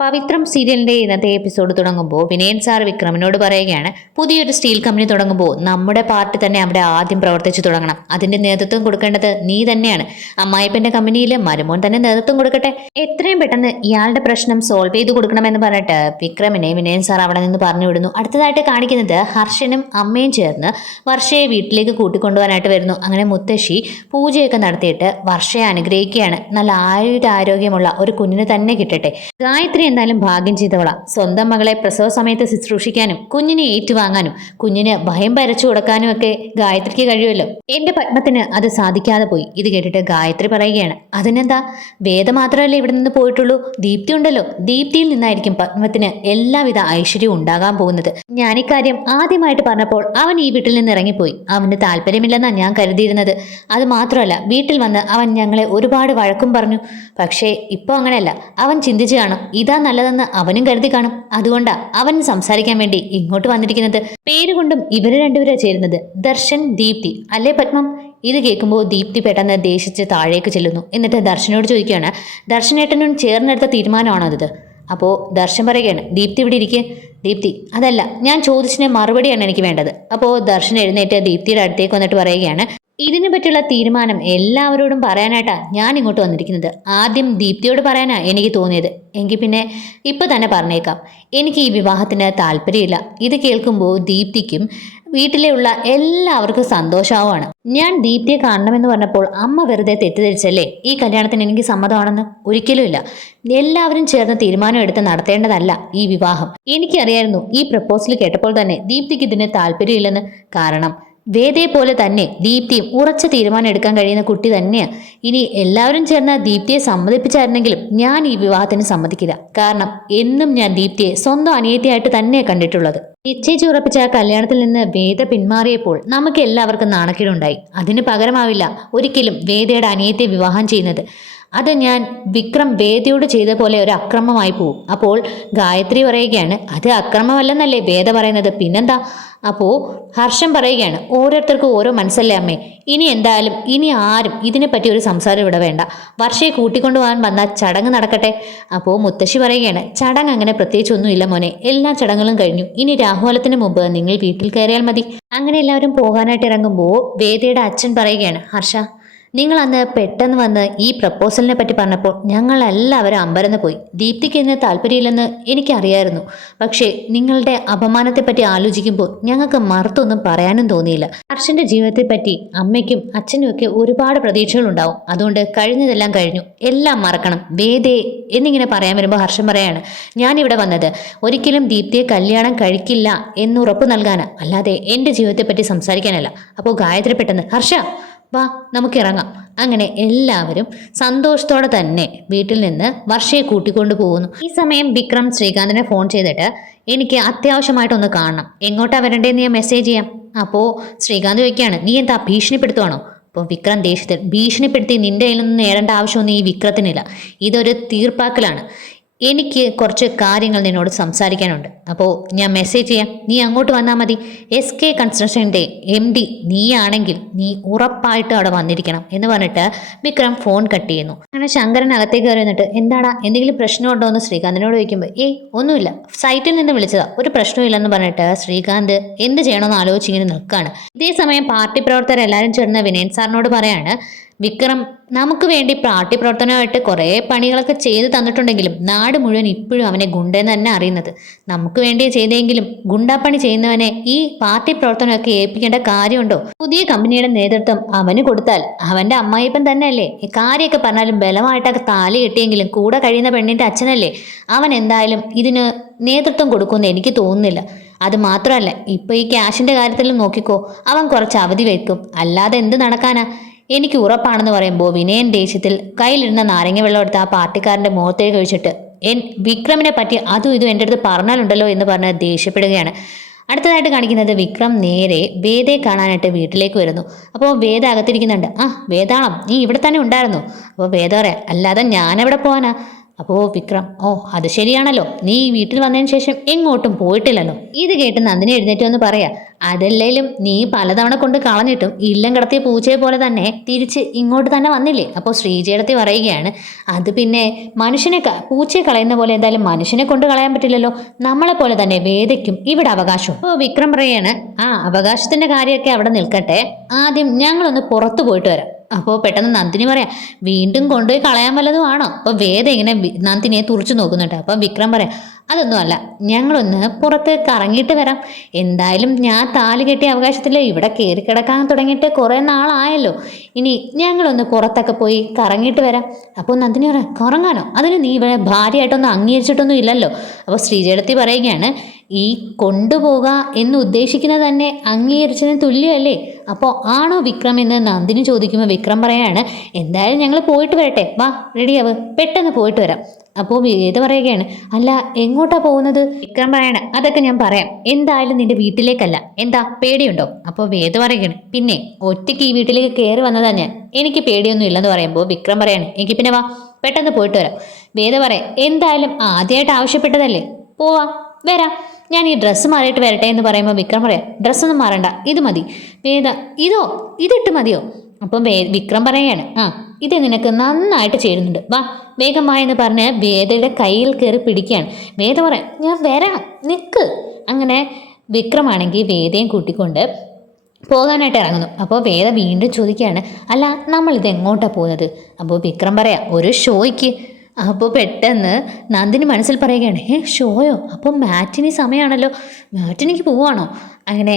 പവിത്രം സീരിയലിന്റെ ഇന്നത്തെ എപ്പിസോഡ് തുടങ്ങുമ്പോൾ വിനയൻ സാർ വിക്രമിനോട് പറയുകയാണ്, പുതിയൊരു സ്റ്റീൽ കമ്പനി തുടങ്ങുമ്പോൾ നമ്മുടെ പാർട്ടി തന്നെ അവിടെ ആദ്യം പ്രവർത്തിച്ചു തുടങ്ങണം. അതിന്റെ നേതൃത്വം കൊടുക്കേണ്ടത് നീ തന്നെയാണ്. അമ്മായിപ്പന്റെ കമ്പനിയിൽ മരുമോൻ തന്നെ നേതൃത്വം കൊടുക്കട്ടെ. എത്രയും പെട്ടെന്ന് ഇയാളുടെ പ്രശ്നം സോൾവ് ചെയ്ത് കൊടുക്കണമെന്ന് പറഞ്ഞിട്ട് വിക്രമിനെ വിനയൻ സാർ അവിടെ നിന്ന് പറഞ്ഞു വിടുന്നു. അടുത്തതായിട്ട് കാണിക്കുന്നത് ഹർഷനും അമ്മയും ചേർന്ന് വർഷയെ വീട്ടിലേക്ക് കൂട്ടിക്കൊണ്ടുപോകാനായിട്ട് വരുന്നു. അങ്ങനെ മുത്തശ്ശി പൂജയൊക്കെ നടത്തിയിട്ട് വർഷയെ അനുഗ്രഹിക്കുകയാണ്. നല്ല ആരോഗ്യമുള്ള ഒരു കുഞ്ഞിന് തന്നെ കിട്ടട്ടെ. ഗായത്രി എന്തായാലും ഭാഗ്യം ചെയ്തവളാ. സ്വന്തം മകളെ പ്രസവ സമയത്ത് ശുശ്രൂഷിക്കാനും കുഞ്ഞിനെ ഏറ്റുവാങ്ങാനും കുഞ്ഞിന് ഭയം പരച്ചു കൊടുക്കാനും ഒക്കെ ഗായത്രിക്ക് കഴിയുമല്ലോ. എന്റെ പത്മത്തിന് അത് സാധിക്കാതെ പോയി. ഇത് കേട്ടിട്ട് ഗായത്രി പറയുകയാണ്, അതിനെന്താ, വേദ മാത്രമല്ലേ ഇവിടെ നിന്ന് പോയിട്ടുള്ളൂ, ദീപ്തി ഉണ്ടല്ലോ. ദീപ്തിയിൽ നിന്നായിരിക്കും പത്മത്തിന് എല്ലാവിധ ഐശ്വര്യവും ഉണ്ടാകാൻ പോകുന്നത്. ഞാൻ ഇക്കാര്യം ആദ്യമായിട്ട് പറഞ്ഞപ്പോൾ അവൻ ഈ വീട്ടിൽ നിന്ന് ഇറങ്ങിപ്പോയി. അവന് താല്പര്യമില്ലെന്നാണ് ഞാൻ കരുതിയിരുന്നത്. അത് മാത്രമല്ല, വീട്ടിൽ വന്ന് അവൻ ഞങ്ങളെ ഒരുപാട് വഴക്കും പറഞ്ഞു. പക്ഷേ ഇപ്പോൾ അങ്ങനെയല്ല. അവൻ ചിന്തിച്ചു കാണും, ഇതാ നല്ലതെന്ന് അവനും കരുതി കാണും. അതുകൊണ്ടാ അവൻ സംസാരിക്കാൻ വേണ്ടി ഇങ്ങോട്ട് വന്നിരിക്കുന്നത്. പേരുകൊണ്ടും ഇവര് രണ്ടുപേരാ ചേരുന്നത്, ദർശൻ ദീപ്തി അല്ലേ പത്മം? ഇത് കേൾക്കുമ്പോൾ ദീപ്തി പെട്ടെന്ന് ദേഷിച്ച് താഴേക്ക് ചെല്ലുന്നു. എന്നിട്ട് ദർശനോട് ചോദിക്കുകയാണ്, ദർശനേട്ടനും ചേർന്നെടുത്ത തീരുമാനമാണോ അത്? അപ്പോൾ ദർശൻ പറയുകയാണ്, ദീപ്തി ഇവിടെ ഇരിക്കുക. ദീപ്തി, അതല്ല, ഞാൻ ചോദിച്ചതിന് മറുപടിയാണ് എനിക്ക് വേണ്ടത്. അപ്പോൾ ദർശൻ എഴുന്നേറ്റ് ദീപ്തിയുടെ അടുത്തേക്ക് വന്നിട്ട് പറയുകയാണ്, ഇതിനെ പറ്റിയുള്ള തീരുമാനം എല്ലാവരോടും പറയാനായിട്ടാ ഞാൻ ഇങ്ങോട്ട് വന്നിരിക്കുന്നത്. ആദ്യം ദീപ്തിയോട് പറയാനാ എനിക്ക് തോന്നിയത്. എങ്കിൽ പിന്നെ ഇപ്പൊ തന്നെ പറഞ്ഞേക്കാം, എനിക്ക് ഈ വിവാഹത്തിന് താല്പര്യമില്ല. ഇത് കേൾക്കുമ്പോൾ ദീപ്തിക്കും വീട്ടിലുള്ള എല്ലാവർക്കും സന്തോഷമാവാണ്. ഞാൻ ദീപ്തിയെ കാണണമെന്ന് പറഞ്ഞപ്പോൾ അമ്മ വെറുതെ തെറ്റിദ്ധരിച്ചല്ലേ ഈ കല്യാണത്തിന് എനിക്ക് സമ്മതമാണെന്ന്? ഒരിക്കലുമില്ല. എല്ലാവരും ചേർന്ന് തീരുമാനം എടുത്ത് നടത്തേണ്ടതല്ല ഈ വിവാഹം. എനിക്കറിയായിരുന്നു ഈ പ്രപ്പോസൽ കേട്ടപ്പോൾ തന്നെ ദീപ്തിക്ക് ഇതിന് താല്പര്യമില്ലെന്ന്. കാരണം വേദയെ പോലെ തന്നെ ദീപ്തിയും ഉറച്ച തീരുമാനം എടുക്കാൻ കഴിയുന്ന കുട്ടി തന്നെയാണ്. ഇനി എല്ലാവരും ചേർന്ന് ദീപ്തിയെ സമ്മതിപ്പിച്ചായിരുന്നെങ്കിലും ഞാൻ ഈ വിവാഹത്തിന് സമ്മതിക്കില്ല. കാരണം എന്നും ഞാൻ ദീപ്തിയെ സ്വന്തം അനിയത്തിയായിട്ട് തന്നെ കണ്ടിട്ടുള്ളത്. നിശ്ചയിച്ച് ഉറപ്പിച്ച ആ കല്യാണത്തിൽ നിന്ന് വേദ പിന്മാറിയപ്പോൾ നമുക്ക് എല്ലാവർക്കും നാണക്കേടുണ്ടായി. അതിന് പകരമാവില്ല ഒരിക്കലും വേദയുടെ അനിയത്തെ വിവാഹം ചെയ്യുന്നത്. അത് ഞാൻ വിക്രം വേദയോട് ചെയ്ത പോലെ ഒരു അക്രമമായി പോവും. അപ്പോൾ ഗായത്രി പറയുകയാണ്, അത് അക്രമമല്ലെന്നല്ലേ വേദ പറയുന്നത്, പിന്നെന്താ? അപ്പോൾ ഹർഷൻ പറയുകയാണ്, ഓരോരുത്തർക്കും ഓരോ മനസ്സല്ലേ അമ്മേ. ഇനി എന്തായാലും ഇനി ആരും ഇതിനെപ്പറ്റി ഒരു സംസാരം ഇവിടെ വേണ്ട. വർഷയെ കൂട്ടിക്കൊണ്ടുപോകാൻ വന്ന ചടങ്ങ് നടക്കട്ടെ. അപ്പോൾ മുത്തശ്ശി പറയുകയാണ്, ചടങ്ങ് അങ്ങനെ പ്രത്യേകിച്ചൊന്നുമില്ല മോനെ, എല്ലാ ചടങ്ങുകളും കഴിഞ്ഞു. ഇനി രാഹുലത്തിന് മുമ്പ് നിങ്ങൾ വീട്ടിൽ കയറിയാൽ മതി. അങ്ങനെ എല്ലാവരും പോകാനായിട്ട് ഇറങ്ങുമ്പോൾ വേദയുടെ അച്ഛൻ പറയുകയാണ്, ഹർഷ, നിങ്ങൾ അന്ന് പെട്ടെന്ന് വന്ന് ഈ പ്രപ്പോസലിനെ പറ്റി പറഞ്ഞപ്പോൾ ഞങ്ങൾ എല്ലാവരും അമ്പരന്ന് പോയി. ദീപ്തിക്ക് ഇതിന് താല്പര്യമില്ലെന്ന് എനിക്കറിയായിരുന്നു. പക്ഷേ നിങ്ങളുടെ അപമാനത്തെപ്പറ്റി ആലോചിക്കുമ്പോൾ ഞങ്ങൾക്ക് മറുത്തൊന്നും പറയാനും തോന്നിയില്ല. ഹർഷന്റെ ജീവിതത്തെപ്പറ്റി അമ്മയ്ക്കും അച്ഛനും ഒക്കെ ഒരുപാട് പ്രതീക്ഷകളുണ്ടാവും. അതുകൊണ്ട് കഴിഞ്ഞതെല്ലാം കഴിഞ്ഞു, എല്ലാം മറക്കണം വേദേ എന്നിങ്ങനെ പറയാൻ വരുമ്പോൾ ഹർഷൻ പറയാണ്, ഞാനിവിടെ വന്നത് ഒരിക്കലും ദീപ്തിയെ കല്യാണം കഴിക്കില്ല എന്നുറപ്പ് നൽകാനാ, അല്ലാതെ എൻ്റെ ജീവിതത്തെപ്പറ്റി സംസാരിക്കാനല്ല. അപ്പോൾ ഗായത്രി പെട്ടെന്ന്, ഹർഷ വാ നമുക്കിറങ്ങാം. അങ്ങനെ എല്ലാവരും സന്തോഷത്തോടെ തന്നെ വീട്ടിൽ നിന്ന് വർഷയെ കൂട്ടിക്കൊണ്ടു പോകുന്നു. ഈ സമയം വിക്രം ശ്രീകാന്തിനെ ഫോൺ ചെയ്തിട്ട്, എനിക്ക് അത്യാവശ്യമായിട്ടൊന്ന് കാണണം, എങ്ങോട്ടാ വരണ്ടേന്ന് ഞാൻ മെസ്സേജ് ചെയ്യാം. അപ്പോൾ ശ്രീകാന്ത് ചോദിക്കുകയാണ്, നീ എന്താ ഭീഷണിപ്പെടുത്തുവാണോ? അപ്പോൾ വിക്രം ദേഷ്യത്തിൽ, ഭീഷണിപ്പെടുത്തി നിന്റെ കയ്യിൽ നിന്ന് നേടേണ്ട ആവശ്യമൊന്നും ഈ വിക്രത്തിനില്ല. ഇതൊരു തീർപ്പാക്കലാണ്. എനിക്ക് കുറച്ച് കാര്യങ്ങൾ നിന്നോട് സംസാരിക്കാനുണ്ട്. അപ്പോൾ ഞാൻ മെസ്സേജ് ചെയ്യാം, നീ അങ്ങോട്ട് വന്നാൽ മതി. SK കൺസ്ട്രക്ഷൻ്റെ MD നീയാണെങ്കിൽ നീ ഉറപ്പായിട്ട് അവിടെ വന്നിരിക്കണം എന്ന് പറഞ്ഞിട്ട് വിക്രം ഫോൺ കട്ട് ചെയ്യുന്നു. അങ്ങനെ ശങ്കരൻ അകത്തേക്ക് കയറി വന്നിട്ട്, എന്താടാ എന്തെങ്കിലും പ്രശ്നമുണ്ടോ എന്ന് ശ്രീകാന്തിനോട് ചോദിക്കുമ്പോൾ, ഒന്നുമില്ല, സൈറ്റിൽ നിന്ന് വിളിച്ചതാ, ഒരു പ്രശ്നമില്ലെന്ന് പറഞ്ഞിട്ട് ശ്രീകാന്ത് എന്ത് ചെയ്യണമെന്ന് ആലോചിച്ചിങ്ങനെ നിൽക്കുകയാണ്. ഇതേ സമയം പാർട്ടി പ്രവർത്തകരെല്ലാവരും ചേർന്ന് വിനയൻ സാറിനോട് പറയാണ്, വിക്രം നമുക്ക് വേണ്ടി പാർട്ടി പ്രവർത്തനമായിട്ട് കുറേ പണികളൊക്കെ ചെയ്ത് തന്നിട്ടുണ്ടെങ്കിലും നാട് മുഴുവൻ ഇപ്പോഴും അവനെ ഗുണ്ടെന്ന് തന്നെ അറിയുന്നത്. നമുക്ക് വേണ്ടി ചെയ്തെങ്കിലും ഗുണ്ടാപ്പണി ചെയ്യുന്നവനെ ഈ പാർട്ടി പ്രവർത്തനമൊക്കെ ഏൽപ്പിക്കേണ്ട കാര്യമുണ്ടോ? പുതിയ കമ്പനിയുടെ നേതൃത്വം അവന് കൊടുത്താൽ അവൻ്റെ അമ്മായിപ്പൻ തന്നെയല്ലേ. ഈ കാര്യമൊക്കെ പറഞ്ഞാലും ബലമായിട്ടൊക്കെ താലി കെട്ടിയെങ്കിലും കൂടെ കഴിയുന്ന പെണ്ണിൻ്റെ അച്ഛനല്ലേ. അവൻ എന്തായാലും ഇതിന് നേതൃത്വം കൊടുക്കുമെന്ന് എനിക്ക് തോന്നുന്നില്ല. അത് മാത്രമല്ല, ഇപ്പോൾ ഈ ക്യാഷിൻ്റെ കാര്യത്തിൽ നോക്കിക്കോ, അവൻ കുറച്ച് അവധി വയ്ക്കും, അല്ലാതെ എന്ത് നടക്കാനാ? എനിക്ക് ഉറപ്പാണെന്ന് പറയുമ്പോൾ വിനയൻ ദേഷ്യത്തിൽ കയ്യിലിരുന്ന നാരങ്ങ വെള്ളം എടുത്ത് ആ പാർട്ടിക്കാരൻ്റെ മുഖത്തേക്ക് കഴിച്ചിട്ട്, വിക്രമിനെ പറ്റി അതും ഇതും എൻ്റെ അടുത്ത് പറഞ്ഞാലുണ്ടല്ലോ എന്ന് പറഞ്ഞ് ദേഷ്യപ്പെടുകയാണ്. അടുത്തതായിട്ട് കാണിക്കുന്നത് വിക്രം നേരെ വേദയെ കാണാനായിട്ട് വീട്ടിലേക്ക് വരുന്നു. അപ്പോൾ വേദ അകത്തിരിക്കുന്നുണ്ട്. വേദാളം നീ ഇവിടെ തന്നെ ഉണ്ടായിരുന്നു? അപ്പോൾ വേദ പറയാം, അല്ലാതെ ഞാനെവിടെ പോകാനാ? അപ്പോൾ വിക്രം, ഓ അത് ശരിയാണല്ലോ, നീ ഈ വീട്ടിൽ വന്നതിന് ശേഷം എങ്ങോട്ടും പോയിട്ടില്ലല്ലോ. ഇത് കേട്ട് നന്ദിനി എഴുന്നേറ്റ് വന്ന് പറയാ, അതല്ലേലും നീ പലതവണ കൊണ്ട് കളഞ്ഞിട്ടും ഇല്ലം കടത്തിയ പൂച്ചയെ പോലെ തന്നെ തിരിച്ച് ഇങ്ങോട്ട് തന്നെ വന്നില്ലേ. അപ്പോൾ ശ്രീജയടത്തി പറയുകയാണ്, അത് പിന്നെ മനുഷ്യനെ പൂച്ചയെ കളയുന്ന പോലെ എന്തായാലും മനുഷ്യനെ കൊണ്ട് കളയാൻ പറ്റില്ലല്ലോ, നമ്മളെ പോലെ തന്നെ വേദയ്ക്കും ഇവിടെ അവകാശം. അപ്പോൾ വിക്രം പറയാണ്, ആ അവകാശത്തിന്റെ കാര്യമൊക്കെ അവിടെ നിൽക്കട്ടെ, ആദ്യം ഞങ്ങളൊന്ന് പുറത്തു പോയിട്ട് വരാം. അപ്പോൾ പെട്ടെന്ന് നന്ദിനി പറയാം, വീണ്ടും കൊണ്ടുപോയി കളയാൻ വല്ലതും ആണോ. അപ്പോൾ വേദ ഇങ്ങനെ നന്ദിനിയെ തുറച്ചു നോക്കുന്നുണ്ട്. അപ്പം വിക്രം പറയാം, അതൊന്നുമല്ല, ഞങ്ങളൊന്ന് പുറത്ത് കറങ്ങിയിട്ട് വരാം. എന്തായാലും ഞാൻ താലി കെട്ടിയ അവകാശത്തിൽ ഇവിടെ കയറി കിടക്കാൻ തുടങ്ങിയിട്ട് കുറേ നാളായല്ലോ, ഇനി ഞങ്ങളൊന്ന് പുറത്തൊക്കെ പോയി കറങ്ങിയിട്ട് വരാം. അപ്പോൾ നന്ദിനി പറയാം, കറങ്ങാനോ, അതിന് നീ ഇവിടെ ഭാര്യയായിട്ടൊന്നും അംഗീകരിച്ചിട്ടൊന്നും ഇല്ലല്ലോ. അപ്പോൾ ശ്രീജയടത്തി പറയുകയാണ്, ഈ കൊണ്ടുപോകുക എന്ന് ഉദ്ദേശിക്കുന്നത് തന്നെ അംഗീകരിച്ചതിന് തുല്യമല്ലേ. അപ്പോൾ ആണോ വിക്രം എന്ന് നന്ദിനി ചോദിക്കുമ്പോൾ വിക്രം പറയാണ്, എന്തായാലും ഞങ്ങൾ പോയിട്ട് വരട്ടെ, വാ റെഡിയാവ്, പെട്ടെന്ന് പോയിട്ട് വരാം. അപ്പോൾ വേദ പറയുകയാണ്, അല്ല എങ്ങോട്ടാ പോകുന്നത്. വിക്രം പറയാണ്, അതൊക്കെ ഞാൻ പറയാം, എന്തായാലും നിന്റെ വീട്ടിലേക്കല്ല, എന്താ പേടിയുണ്ടോ. അപ്പോൾ വേദ പറയുകയാണ്, പിന്നെ ഒറ്റയ്ക്ക് ഈ വീട്ടിലേക്ക് കയറി വന്നതാ ഞാൻ, എനിക്ക് പേടിയൊന്നും ഇല്ലെന്ന് പറയുമ്പോൾ വിക്രം പറയാണ്, എനിക്ക് പിന്നെ വാ പെട്ടെന്ന് പോയിട്ട് വരാം. വേദ പറയാം, എന്തായാലും ആദ്യമായിട്ട് ആവശ്യപ്പെട്ടതല്ലേ, പോവാം വരാം, ഞാൻ ഈ ഡ്രസ്സ് മാറിയിട്ട് വരട്ടെ എന്ന് പറയുമ്പോൾ വിക്രം പറയാം, ഡ്രസ്സൊന്നും മാറണ്ട, ഇത് മതി. വേദ, ഇതിട്ട് മതിയോ. അപ്പം വിക്രം പറയുകയാണ്, ആ ഇത് നിനക്ക് നന്നായിട്ട് ചേരുന്നുണ്ട്, വാ വേഗം വാ എന്ന് പറഞ്ഞ് വേദയുടെ കയ്യിൽ കയറി പിടിക്കുകയാണ്. വേദ പറയാം, ഞാൻ വരാം, നിൽക്ക്. അങ്ങനെ വിക്രമാണെങ്കിൽ വേദയും കൂട്ടിക്കൊണ്ട് പോകാനായിട്ട് ഇറങ്ങുന്നു. അപ്പോൾ വേദ വീണ്ടും ചോദിക്കുകയാണ്, അല്ല നമ്മളിത് എങ്ങോട്ടാണ് പോകുന്നത്. അപ്പോൾ വിക്രം പറയാം, ഒരു ഷോയ്ക്ക്. അപ്പോൾ പെട്ടെന്ന് നന്ദിനി മനസ്സിൽ പറയുകയാണ്, ഷോയോ, അപ്പോൾ മാറ്റിനി സമയമാണല്ലോ, മാറ്റിനിക്ക് പോവാണോ. അങ്ങനെ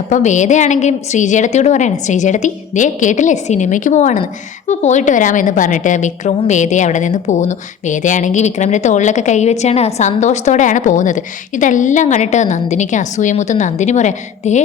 അപ്പോൾ വേദയാണെങ്കിൽ ശ്രീജയടത്തിയോട് പറയണം, ശ്രീജയടത്തി ദേ കേട്ടില്ലേ സിനിമയ്ക്ക് പോവാണെന്ന്. അപ്പോൾ പോയിട്ട് വരാമെന്ന് പറഞ്ഞിട്ട് വിക്രമും വേദയും അവിടെ നിന്ന് പോകുന്നു. വേദയാണെങ്കിൽ വിക്രമിൻ്റെ തോളിലൊക്കെ കൈവച്ചാണ് സന്തോഷത്തോടെയാണ് പോകുന്നത്. ഇതെല്ലാം കണ്ടിട്ട് നന്ദിനിക്ക് അസൂയമൂത്ത് നന്ദിനി പറയാം, ദേ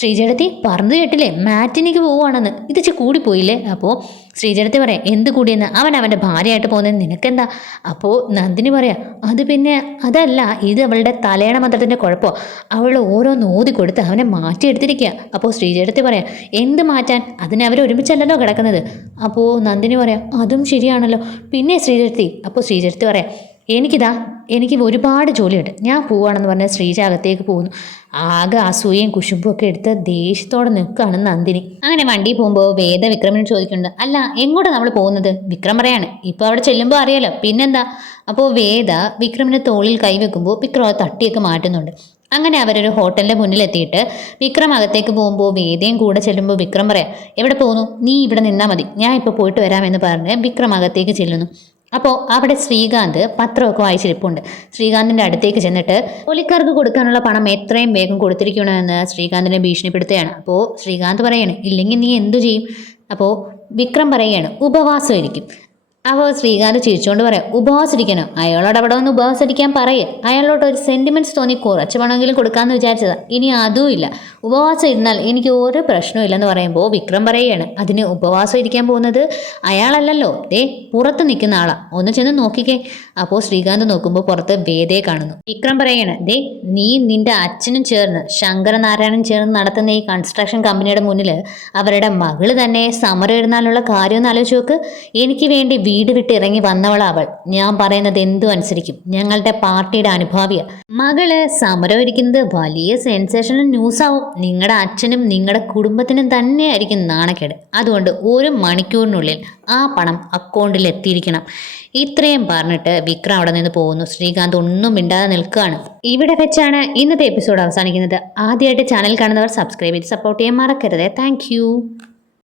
ശ്രീജയടത്തി പറഞ്ഞു കേട്ടില്ലേ മാറ്റിനിക്ക് പോവുകയാണെന്ന്, ഇത് കൂടിപ്പോയില്ലേ. അപ്പോൾ ശ്രീജയടത്തി പറയാം, എന്ത് കൂടിയെന്ന്, അവൻ്റെ ഭാര്യയായിട്ട് പോകുന്നത് നിനക്കെന്താ. അപ്പോൾ നന്ദിനി പറയാം, അത് പിന്നെ അതല്ല, ഇത് അവളുടെ തലയണ മന്ത്രത്തിൻ്റെ കുഴപ്പമോ, അവൾ ഓരോന്ന് ഓതി കൊടുത്ത് അവനെ മാറ്റിയെടുത്തിരിക്കുക. അപ്പോൾ ശ്രീജയടത്തി പറയാം, എന്ത് മാറ്റാൻ, അതിന് അവർ ഒരുമിച്ചല്ലല്ലോ കിടക്കുന്നത്. അപ്പോൾ നന്ദിനി പറയാം, അതും ശരിയാണല്ലോ, പിന്നെ ശ്രീജയടത്തി. അപ്പോൾ ശ്രീജയടത്തി പറയാം, എനിക്ക് ഒരുപാട് ജോലിയുണ്ട്, ഞാൻ പോവുകയാണെന്ന് പറഞ്ഞാൽ ശ്രീജ അകത്തേക്ക് പോകുന്നു. ആകെ അസൂയയും കുശുമ്പും ഒക്കെ എടുത്ത് ദേഷ്യത്തോടെ നിൽക്കുകയാണ് നന്ദിനി. അങ്ങനെ വണ്ടി പോകുമ്പോൾ വേദ വിക്രമിനെ ചോദിക്കുന്നുണ്ട്, അല്ല എങ്ങോട്ടാണ് നമ്മൾ പോകുന്നത്. വിക്രം പറയാണ്, ഇപ്പോൾ അവിടെ ചെല്ലുമ്പോൾ അറിയാലോ, പിന്നെന്താ. അപ്പോൾ വേദ വിക്രമിൻ്റെ തോളിൽ കൈവെക്കുമ്പോൾ വിക്രം അത് തട്ടിയൊക്കെ മാറ്റുന്നുണ്ട്. അങ്ങനെ അവരൊരു ഹോട്ടലിൻ്റെ മുന്നിലെത്തിയിട്ട് വിക്രം അകത്തേക്ക് പോകുമ്പോൾ വേദയും കൂടെ ചെല്ലുമ്പോൾ വിക്രം പറയാം, എവിടെ പോകുന്നു, നീ ഇവിടെ നിന്നാൽ മതി, ഞാൻ ഇപ്പോൾ പോയിട്ട് വരാമെന്ന് പറഞ്ഞ് വിക്രം അകത്തേക്ക് ചെല്ലുന്നു. അപ്പോൾ അവിടെ ശ്രീകാന്ത് പത്രമൊക്കെ വായിച്ചിരിപ്പുണ്ട്. ശ്രീകാന്തിൻ്റെ അടുത്തേക്ക് ചെന്നിട്ട് ജോലിക്കാർക്ക് കൊടുക്കാനുള്ള പണം എത്രയും വേഗം കൊടുത്തിരിക്കണമെന്ന് ശ്രീകാന്തിനെ ഭീഷണിപ്പെടുത്തുകയാണ്. അപ്പോൾ ശ്രീകാന്ത് പറയാണ്, ഇല്ലെങ്കിൽ നീ എന്തു ചെയ്യും. അപ്പോൾ വിക്രം പറയുകയാണ്, ഉപവാസമായിരിക്കും. അപ്പോൾ ശ്രീകാന്ത് ചിരിച്ചുകൊണ്ട് പറയാം, ഉപവാസിരിക്കണോ, അയാളോട് അവിടെ ഒന്ന് ഉപവാസിരിക്കാൻ പറയുക, അയാളോട് ഒരു സെൻറ്റിമെൻറ്റ്സ് തോന്നി കുറച്ച് പണമെങ്കിലും കൊടുക്കാമെന്ന് വിചാരിച്ചതാണ്, ഇനി അതും ഇല്ല, ഉപവാസം ഇരുന്നാൽ എനിക്ക് ഒരു പ്രശ്നവും ഇല്ലെന്ന് പറയുമ്പോൾ വിക്രം പറയുകയാണ്, അതിന് ഉപവാസം ഇരിക്കാൻ പോകുന്നത് അയാളല്ലല്ലോ, ദേ പുറത്ത് നിൽക്കുന്ന ആളാ, ഒന്ന് ചെന്ന് നോക്കിക്കേ. അപ്പോൾ ശ്രീകാന്ത് നോക്കുമ്പോൾ പുറത്ത് വേദയെ കാണുന്നു. വിക്രം പറയുകയാണ്, ദേ നീ നിൻ്റെ അച്ഛനും ചേർന്ന് ശങ്കരനാരായണൻ ചേർന്ന് നടത്തുന്ന ഈ കൺസ്ട്രക്ഷൻ കമ്പനിയുടെ മുന്നിൽ അവരുടെ മകള് തന്നെ സമരം ഇരുന്നാലുള്ള കാര്യമൊന്നും ആലോചിച്ച് നോക്ക്. എനിക്ക് വേണ്ടി വീട് വിട്ട് ഇറങ്ങി വന്നവളവൾ, ഞാൻ പറയുന്നത് എന്തും അനുസരിക്കും, ഞങ്ങളുടെ പാർട്ടിയുടെ അനുഭാവിയാണ്. മകള് സമരം ഇരിക്കുന്നത് വലിയ സെൻസേഷണൽ ന്യൂസാവും, നിങ്ങളുടെ അച്ഛനും നിങ്ങളുടെ കുടുംബത്തിനും തന്നെയായിരിക്കും നാണക്കേട്. അതുകൊണ്ട് 1 മണിക്കൂറിനുള്ളിൽ ആ പണം അക്കൗണ്ടിൽ എത്തിയിരിക്കണം. ഇത്രയും പറഞ്ഞിട്ട് വിക്രം അവിടെ നിന്ന് പോകുന്നു. ശ്രീകാന്ത് ഒന്നും മിണ്ടാതെ നിൽക്കുകയാണ്. ഇവിടെ വെച്ചാണ് ഇന്നത്തെ എപ്പിസോഡ് അവസാനിക്കുന്നത്. ആദ്യമായിട്ട് ചാനൽ കാണുന്നവർ സബ്സ്ക്രൈബ് ചെയ്ത് സപ്പോർട്ട് ചെയ്യാൻ മറക്കരുത്. താങ്ക്